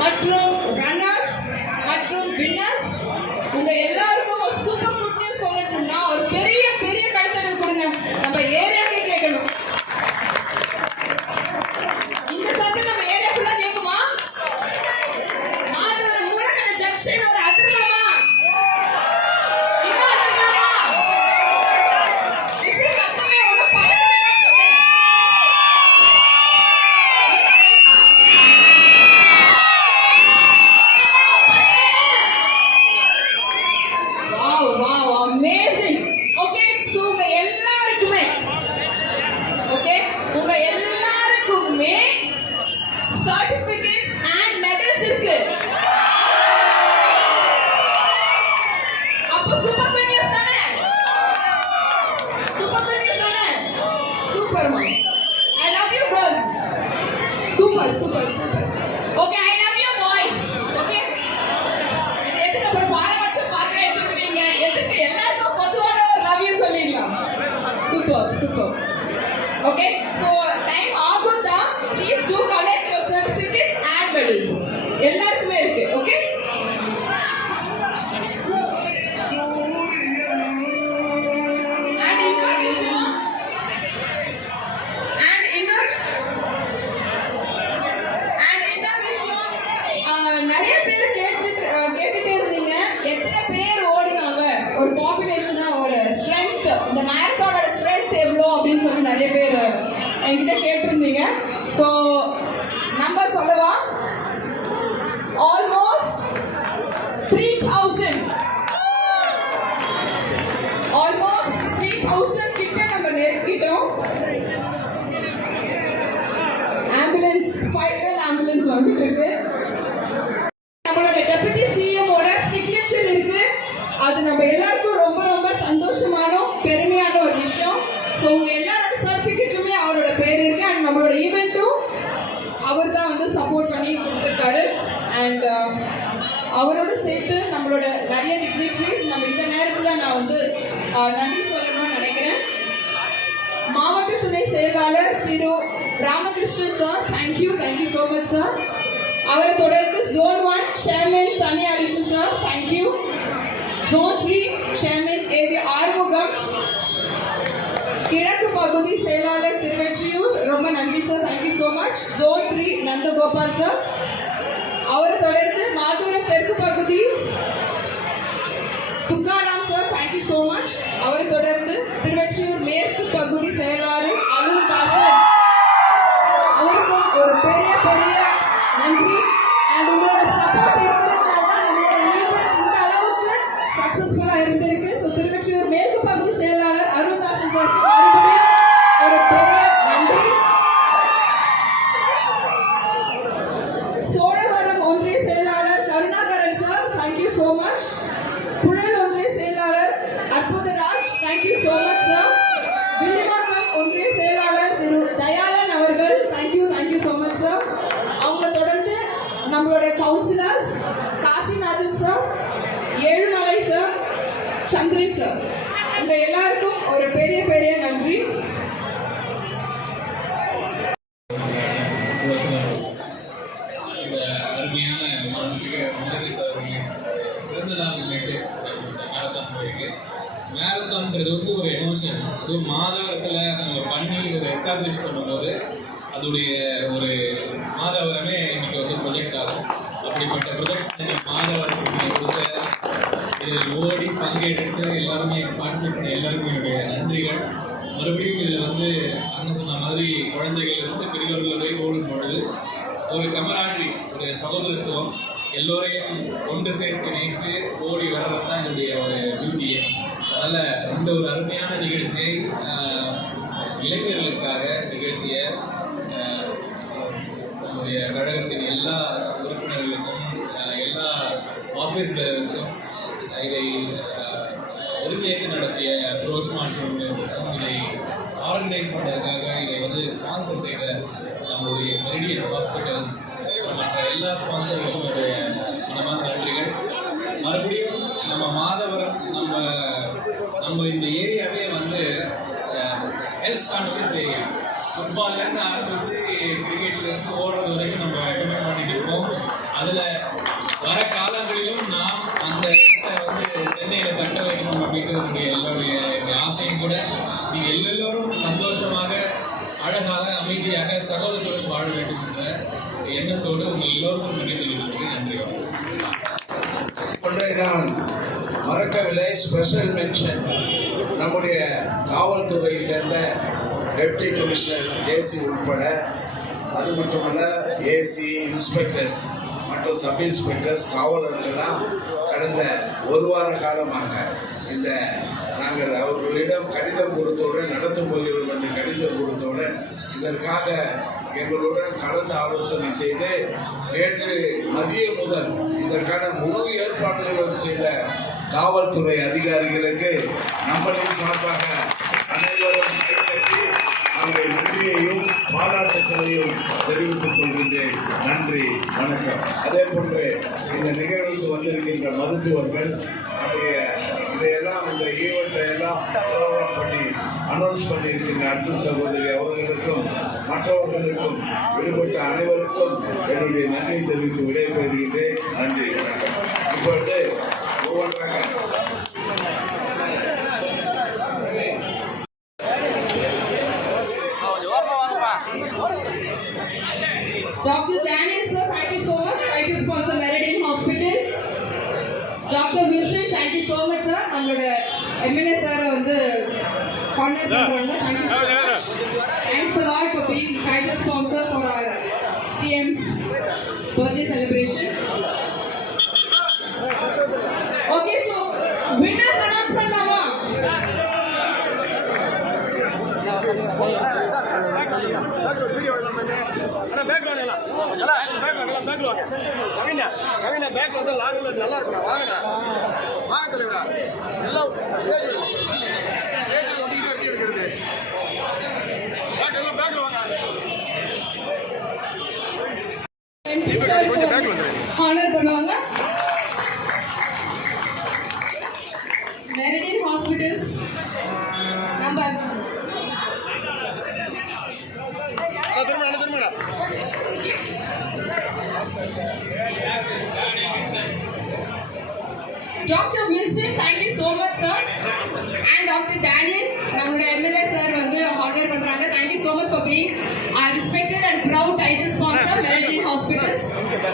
மற்றும் ரன்னர்ஸ் மற்றும் வின்னர்ஸ் உங்க எல்லாருக்கும் ஒரு சூப்பர் குட் நியூஸ் சொல்லணும்னா ஒரு பெரிய பெரிய கைத்தட்டல் கொடுங்க நம்ம ஏரியாக்கே கேட்கணும் இந்த சத்தம் நம்ம ஏரியா ஃபுல்லா கேட்குமா மாதவரம் மூலக்கடை ஜங்ஷன் ஒரு அதிரலாமா இன்னும் அதிரலாமா This is சத்தமே ஒன்று பறக்கவே மாட்டேங்குது. Wow wow amazing okay so உங்க எல்லாருக்குமே ஓகே உங்க எல்லாருக்குமே சர்டிபிகேட்ஸ் அண்ட் மெடல்ஸ் இருக்கு அப்போ சூப்பர் குட் நியூஸ் தானே சூப்பர் குட் நியூஸ் தானே சூப்பர் மா I love you girls super super super இருக்கு. நம்மளோட டெபுட்டி சிஎம் ஓட சிக்னேச்சர் இருக்கு. அது நம்ம எல்லாருக்கும் ரொம்ப ரொம்ப சந்தோஷமான பெருமையான ஒரு விஷயம். ஸோ உங்க எல்லாரோட சர்டிஃபிகேட்டுமே அவரோட பேர் இருக்கு. அண்ட் நம்மளோட ஈவெண்ட்டும் அவர் தான் வந்து சப்போர்ட் பண்ணி கொடுத்துருக்காரு. அண்ட் uh, அவரோட சேர்த்து நம்மளோட நிறைய டிக்னிட்ரிஸ் நம்ம இந்த நேரத்தில் நான் வந்து uh, நன்றி சொல்லணும்னு நினைக்கிறேன். மாவட்ட துணை செயலாளர் Thiru Ramakrishnan sir thank you thank you so much sir அவரை தொடர்ந்து zone one chairman Thani Arasu sir thank you zone three chairman AV Arumugam கிழக்கு பகுதி செயலாளர் திருவெற்றியூர் ரொம்ப நன்றி sir thank you so much zone three Nandagopal sir அவரை தொடர்ந்து மாதூரம் தெற்கு பகுதி Tukaram sir thank you so much அவரை தொடர்ந்து திருவெற்றியூர் மேற்கு பகுதி செயலாளர் சந்திரன் சார் உங்க எல்லாருக்கும் ஒரு பெரிய பெரிய நன்றி. சிவசிவம் இந்த அருமையான மாண்புமிகு முதலமைச்சர் அவர்களின் பிறந்த நாள் முன்னிட்டு இந்த மேரத்தான் போயிருக்கு மேரத்தான்ன்றது வந்து ஒரு எமோஷன் அது மாதவரத்தில் நம்ம பண்ணி ஒரு எஸ்டாப்ளிஷ் பண்ணும்போது அதோடைய ஒரு மாதவரமே இன்னைக்கு வந்து ப்ரொஜெக்ட் ஆகும். அப்படிப்பட்ட ப்ரொஜெக்ட்ஸ் மாதவரத்துக்கு இதில் ஓடி பங்கேற்று எல்லாருமே பார்ட்டிசிபேட் பண்ண எல்லாருக்கும் என்னுடைய நன்றிகள். மறுபடியும் இதில் வந்து அண்ணன் சொன்ன மாதிரி குழந்தைகள் இருந்து பெரியவர்கள் வரை ஓடும் பொழுது ஒரு கமராட்ரி ஒரு சகோதரத்துவம் எல்லோரையும் ஒன்று சேர்த்து இணைத்து ஓடி வர்றது தான் என்னுடைய ஒரு டியூட்டியே அதனால் இந்த ஒரு அருமையான நிகழ்ச்சியை இளைஞர்களுக்காக நிகழ்த்திய நம்முடைய கழகத்தின் எல்லா உறுப்பினர்களுக்கும் எல்லா ஆஃபீஸ் பேரர்ஸ்க்கும் இதை ஒருங்கிணைத்து நடத்திய ரோஸ் மாற்றம் இதை ஆர்கனைஸ் பண்ணுறதுக்காக இதை வந்து ஸ்பான்சர் செய்த நம்மளுடைய மெரிடியன் ஹாஸ்பிட்டல்ஸ் மற்ற எல்லா ஸ்பான்சர்களுக்கும் என்னுடைய மனமார்ந்த நன்றிகள். மறுபடியும் நம்ம மாதவரம் நம்ம நம்ம இந்த ஏரியாவே வந்து ஹெல்த் கான்ஷியஸ் ஏரியா ஃபுட்பால்லேருந்து ஆரம்பித்து கிரிக்கெட்லேருந்து ஓடுறது வரைக்கும் நம்ம ரெக்கமெண்ட் பண்ணிட்டு இருக்கோம். அதில் வர காலங்களிலும் நாம் அந்த வந்து சென்னையில் தக்க வைக்கணும் அப்படின்றது என்னுடைய எல்லோருடைய என்னுடைய ஆசையும் கூட நீங்கள் எல்லோரும் சந்தோஷமாக அழகாக அமைதியாக சகோதரத்துடன் வாழ வேண்டும் என்ற எண்ணத்தோடு உங்கள் எல்லோருக்கும் நன்றி நன்றி ஒன்றை நான் மறக்கவில்லை ஸ்பெஷல் மென்ஷன் நம்முடைய காவல்துறை சேர்ந்த டெப்டி கமிஷனர் ஏசி உட்பட அது மட்டுமல்ல ஏசி இன்ஸ்பெக்டர்ஸ் மற்றும் சப் இன்ஸ்பெக்டர்ஸ் காவலர்கள்லாம் கடந்த ஒரு வார காலமாக இந்த நாங்கள் அவர்களிடம் கடிதம் கொடுத்தவுடன் நடத்தும் போகிறோம் என்று கடிதம் கொடுத்தவுடன் இதற்காக எங்களுடன் கலந்து ஆலோசனை செய்து நேற்று மதிய முதல் இதற்கான முழு ஏற்பாடுகளும் செய்த காவல்துறை அதிகாரிகளுக்கு நம்மளின் சார்பாக அனைவரும் கைப்பற்றி அவருடைய நன்றியையும் பாராட்டுக்களையும் தெரிவித்துக் கொள்கின்றேன். நன்றி வணக்கம். அதே போன்று இந்த நிகழ்வுக்கு வந்திருக்கின்ற மருத்துவர்கள் நம்முடைய இதையெல்லாம் இந்த ஈவெண்ட்டை எல்லாம் ப்ரோக்ராம் பண்ணி அனௌன்ஸ் பண்ணியிருக்கின்ற அன்பு சகோதரி அவர்களுக்கும் மற்றவர்களுக்கும் விடுபட்ட அனைவருக்கும் என்னுடைய நன்றி தெரிவித்து விடைபெறுகின்றேன். நன்றி வணக்கம். இப்பொழுது ஒவ்வொன்றாக கொஞ்சம் ஓரமாக வாங்கப்பா Dr. Daniel, sir, thank you so much. Title sponsor Meridian Hospital. Dr. Wilson, thank you so much, sir. நம்மளோட எம்எல்ஏ சார் வந்து கான்டாக்ட் பண்றாங்க. Thank you so much. Thanks a lot for being title sponsor for our CM's birthday celebration. Okay, so winners announce பண்ணலாமா? அண்ணா back வாங்கலாம் எல்லாம் back வாங்கலாம் back வாங்க கவினா கவினா back வந்து லாங்கில் நல்லா இருக்குண்ணா வாங்கண்ணா வாங்க தலைவரா எல்லாம் ஆனர் பண்ணுவாங்க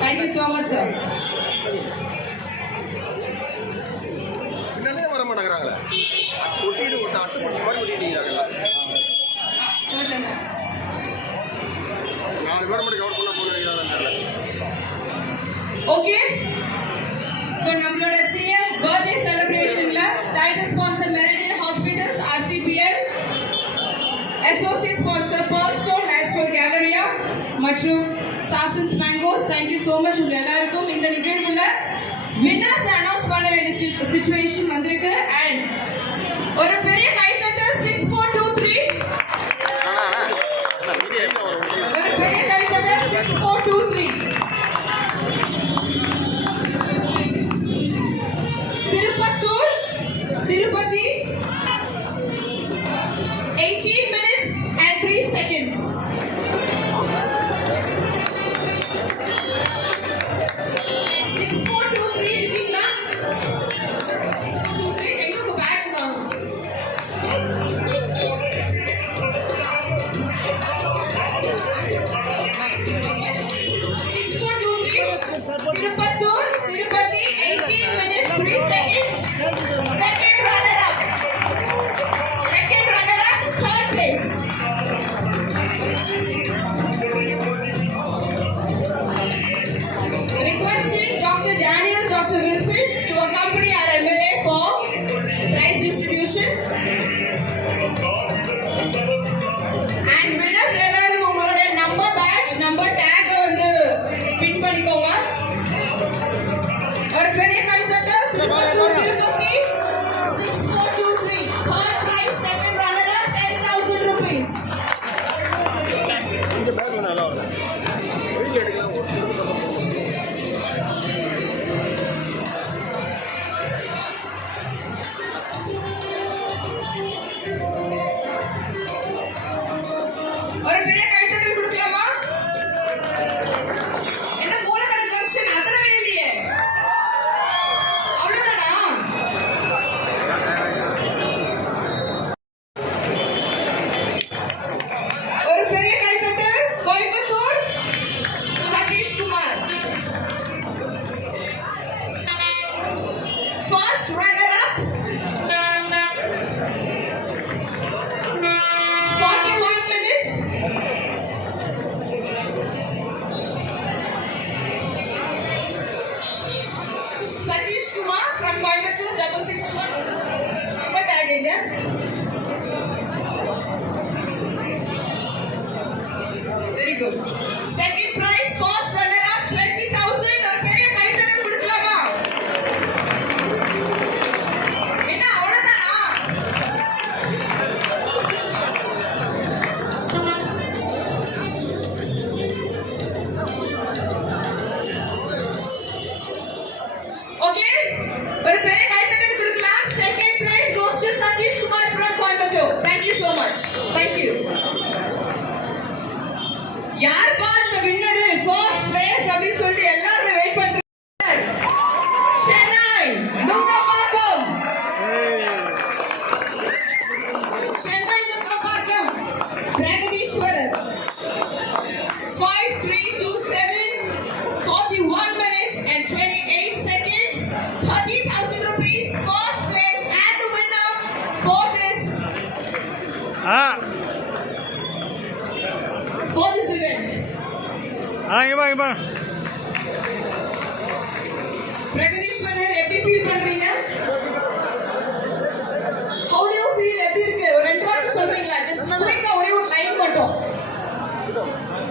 thank you so much sir பின்னாலே வர மாட்டேங்கிறாங்களே? ஒட்டிட்டு ஒட்ட அட்டை பண்ணி மாதிரி ஒட்டிட்டு நாலு பேர் மட்டும் கவர் பண்ண போகிறாங்க ஓகே ஸோ நம்மளோட CM birthday செலிப்ரேஷன்ல title sponsor Meridian hospitals RCPL associate sponsor Pearl Stone Life Style Galleria மற்றும் சாசன்ஸ் mangoes thank you so much உங்க எல்லாருக்கும். இந்த நிகழ்வுல வின்னர்ஸ் அனௌன்ஸ் பண்ண வேண்டிய சுச்சுவேஷன் வந்திருக்கு. அண்ட் ஒரு பெரிய rest, run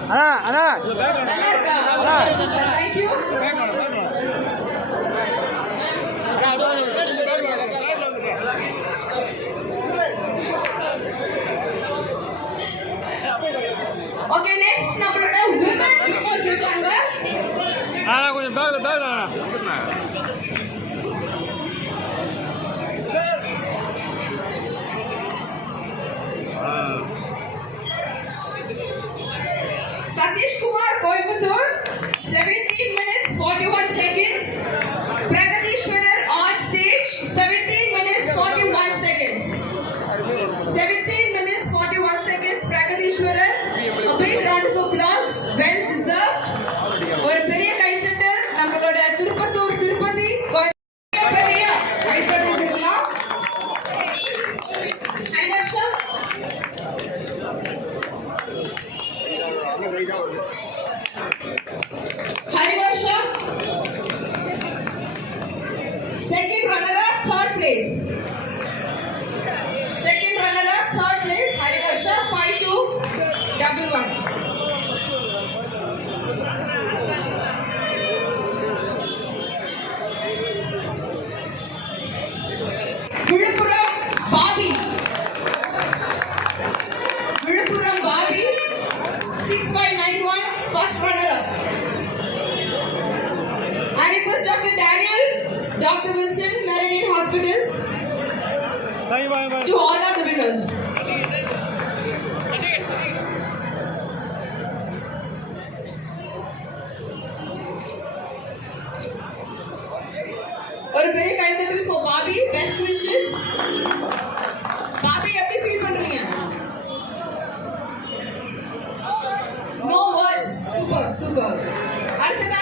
அண்ணா அண்ணா. நல்லா இருக்கா? Thank you Satish desculpa. legal, né? 6591, first runner-up. I request Dr. Daniel, Dr. Wilson, Meridian Hospitals to honor the winners. ஒரு பெரிய கைத்தட்டல் for Bobby best wishes super super. அடுத்ததா